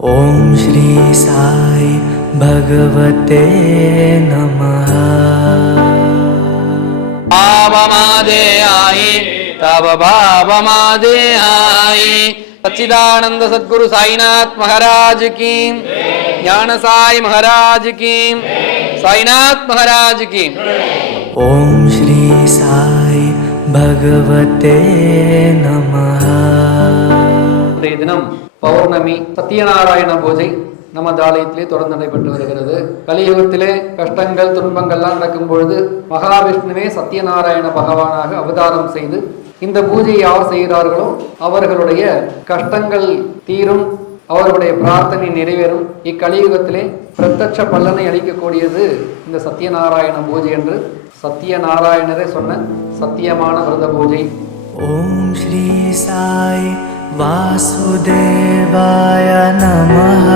ओम श्री साई भगवते नमः। भावमादे आई तब भावमादे आई। सच्चिदानंद सद्गुरु साईनाथ महाराज की, ज्ञान साई महाराज की, साईनाथ महाराज की। ओम श्री साई भगवते नमः। தினம் பௌர்ணமி சத்யநாராயண பூஜை நமது ஆலயத்திலே தொடர்ந்து நடைபெற்று வருகிறது. கலியுகத்திலே கஷ்டங்கள் துன்பங்கள்லாம் நடக்கும் பொழுது மகாவிஷ்ணுவே சத்யநாராயண பகவானாக அவதாரம் செய்து இந்த பூஜையை யார் செய்கிறார்களோ அவர்களுடைய கஷ்டங்கள் தீரும், அவர்களுடைய பிரார்த்தனை நிறைவேறும். இக்கலியுகத்திலே பிரத்யட்ச பலனை அளிக்கக்கூடியது இந்த சத்யநாராயண பூஜை என்று சத்யநாராயணரே சொன்ன சத்தியமான விரத பூஜை. ओम श्री साई वासुदेवाय नमः।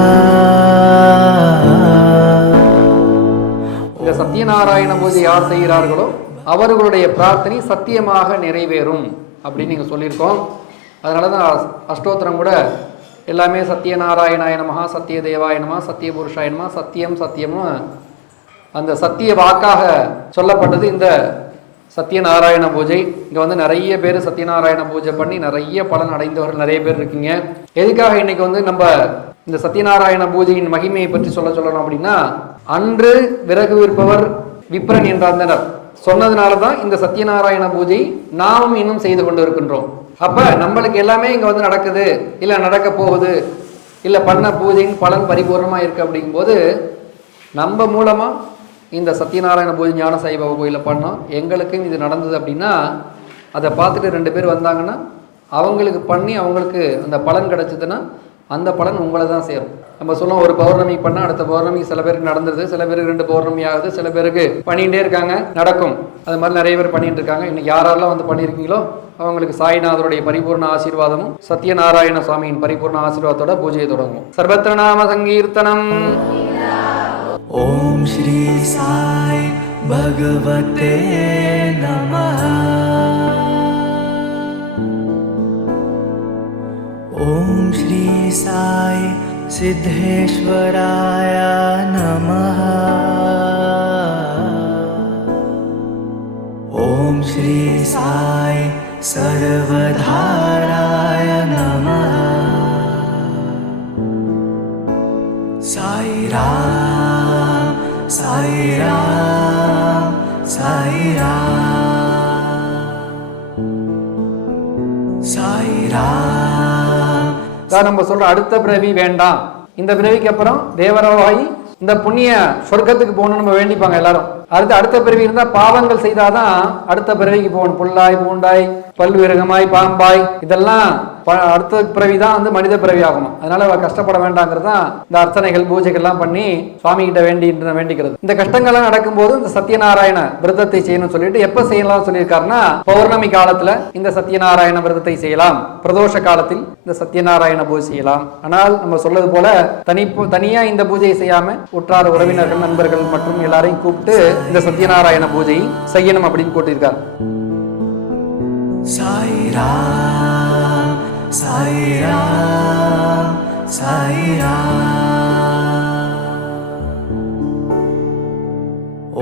இந்த சத்யநாராயண பூஜை யார் செய்கிறார்களோ அவர்களுடைய பிரார்த்தனை சத்தியமாக நிறைவேறும் அப்படின்னு நீங்கள் சொல்லியிருக்கோம். அதனால தான் அஷ்டோத்திரம் கூட எல்லாமே சத்யநாராயணாய நமஹ, சத்திய தேவாய நமஹ, சத்திய புருஷாய நமஹ, சத்தியம் சத்தியம்னு அந்த சத்திய வாக்காக சொல்லப்பட்டது இந்த சத்யநாராயண பூஜை. இங்கே வந்து நிறைய பேர் சத்யநாராயண பூஜை பண்ணி நிறைய பலன் அடைந்தவர்கள் நிறைய பேர் இருக்கீங்க. எதுக்காக இன்னைக்கு வந்து நம்ம இந்த சத்யநாராயண பூஜையின் மகிமையை பற்றி சொல்லணும் அப்படின்னா, அன்று விறகு விற்பவர் விப்ரன் என்ற அந்தனர் சொன்னதுனால தான் இந்த சத்யநாராயண பூஜை நாமும் இன்னும் செய்து கொண்டு இருக்கின்றோம். அப்ப நம்மளுக்கு எல்லாமே இங்க வந்து நடக்குது, இல்ல நடக்க போகுது, இல்ல பண்ண பூஜையின் பலன் பரிபூர்ணமா இருக்கு. அப்படிங்கும்போது நம்ம மூலமா இந்த சத்யநாராயண பூஜை ஞான சாய்பாபா கோயிலில் பண்ணோம், எங்களுக்கும் இது நடந்தது அப்படின்னா அதை பார்த்துட்டு 2 பேர் வந்தாங்கன்னா அவங்களுக்கு பண்ணி அவங்களுக்கு அந்த பலன் கிடைச்சதுன்னா அந்த பலன் உங்களை தான் சேரும். நம்ம சொல்லுவோம், ஒரு பௌர்ணமி பண்ணால் அடுத்த பௌர்ணமி சில பேருக்கு நடந்துருது, சில பேருக்கு 2 பௌர்ணமி ஆகுது, சில பேருக்கு பண்ணிகிட்டே இருக்காங்க, நடக்கும். அது மாதிரி நிறைய பேர் பண்ணிட்டு இருக்காங்க. இன்னைக்கு யாரெல்லாம் வந்து பண்ணியிருக்கீங்களோ அவங்களுக்கு சாய்நாதருடைய பரிபூர்ண ஆசீர்வாதமும் சத்யநாராயண சுவாமியின் பரிபூர்ண ஆசீர்வாதத்தோட பூஜையை தொடங்கும். சர்வத்திர நாம சங்கீர்த்தனம். ओम श्री साई भगवते नमः। ओम श्री साई सिद्धेश्वराय नमः। ओम श्री साई सर्वधाराय नमः। साई राम साई राम साई राम साई राम. நம்ம சொல்ற அடுத்த பிறவி வேண்டாம், இந்த பிறவிக்கு அப்புறம் தேவராகி இந்த புண்ணிய சொர்க்கத்துக்கு போகணும்னு நம்ம வேண்டிப்பாங்க எல்லாரும். அடுத்த பிறவி இருந்தா பாவங்கள் செய்தாதான் அடுத்த பிறவிக்கு போகணும். புல்லாய் பூண்டாய் பல்விருகமாய் பாம்பாய் இதெல்லாம் அடுத்த பிறவிதான் வந்து மனித பிறவி ஆகணும். அதனால கஷ்டப்பட வேண்டாங்கிறது தான் இந்த அர்ச்சனைகள் பூஜைகள்லாம் பண்ணி சுவாமி கிட்ட வேண்டிக்கிறது. இந்த கஷ்டங்கள்லாம் நடக்கும்போது இந்த சத்யநாராயண விரதத்தை செய்யணும்னு சொல்லிட்டு எப்ப செய்யலாம் சொல்லியிருக்காருன்னா, பௌர்ணமி காலத்துல இந்த சத்யநாராயண விரதத்தை செய்யலாம், பிரதோஷ காலத்தில் இந்த சத்யநாராயண பூஜை செய்யலாம். ஆனால் நம்ம சொல்றது போல தனியா இந்த பூஜையை செய்யாம உற்றார் உறவினர்கள் நண்பர்கள் மற்றும் எல்லாரையும் கூப்பிட்டு இந்த சத்யநாராயண பூஜை செய்யணும் அப்படின்னு கூட்டியிருக்காரு. साई राम साई राम साई राम.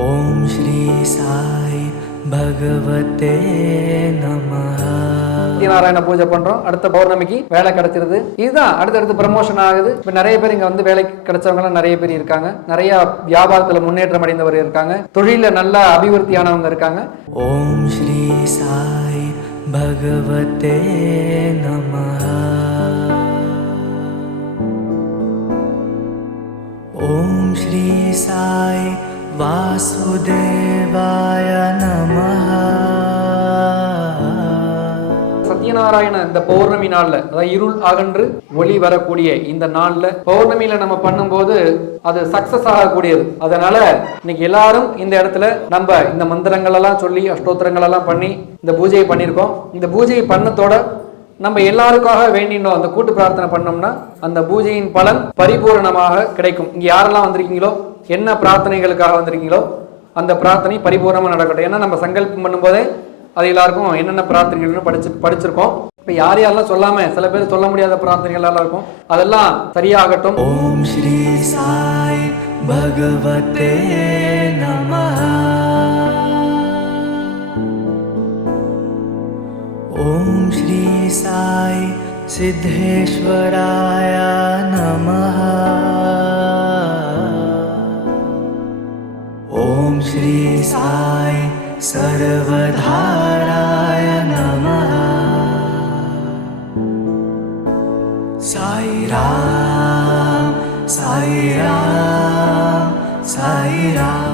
ओम श्री साई भगवते नमः. சத்யநாராயண பூஜை பண்றோம், அடுத்த பௌர்ணமிக்கு வேலை கிடைச்சிருது. இதுதான் அடுத்தடுத்து ப்ரமோஷன் ஆகுது. இப்ப நிறைய பேர் இங்க வந்து வேலை கிடைச்சவங்க எல்லாம் நிறைய பேர் இருக்காங்க, நிறைய வியாபாரத்துல முன்னேற்றம் அடைந்தவர் இருக்காங்க, தொழில நல்ல அபிவிருத்தியானவங்க இருக்காங்க. ஓம் ஸ்ரீ சாய் भगवते नमः. ओम श्री साई वासुदेवाय नमः. சத்யநாராயண இந்த பௌர்ணமி நாள்ல, அதாவது இருள் அகன்று ஒளி வரக்கூடிய இந்த நாள்ல பௌர்ணமியில நம்ம பண்ணும்போது அது சக்சஸ் ஆகக்கூடியது. அதனால இன்னைக்கு எல்லாரும் இந்த இடத்துல நம்ம இந்த மந்திரங்கள் எல்லாம் சொல்லி அஷ்டோத்திரங்கள் எல்லாம் பண்ணி இந்த பூஜையை பண்ணியிருக்கோம். இந்த பூஜையை பண்ணத்தோட நம்ம எல்லாருக்காக வேண்டினோம், அந்த கூட்டு பிரார்த்தனை பண்ணோம்னா அந்த பூஜையின் பலன் பரிபூர்ணமாக கிடைக்கும். இங்க யாரெல்லாம் வந்திருக்கீங்களோ, என்ன பிரார்த்தனைகளுக்காக வந்திருக்கீங்களோ அந்த பிரார்த்தனை பரிபூர்ணமா நடக்கட்டும். ஏன்னா நம்ம சங்கல்பம் பண்ணும்போதே அது எல்லாருக்கும் என்னென்ன பிரார்த்தனைகள்னு படிச்சிருக்கோம். இப்போ யார் யாரெல்லாம் சொல்லாம சில பேர் சொல்ல முடியாத பிரார்த்தனைகள் எல்லாம் இருக்கும், அதெல்லாம் சரியாகட்டும். ஓம் ஸ்ரீ சாய் பகவதே நமஹ. ஓம் ஸ்ரீ சாய் சித்தேஸ்வராய நமஹ. ஓம் ஸ்ரீ சாய் सर्वधाराय नमः. साई राम साई राम साई राम.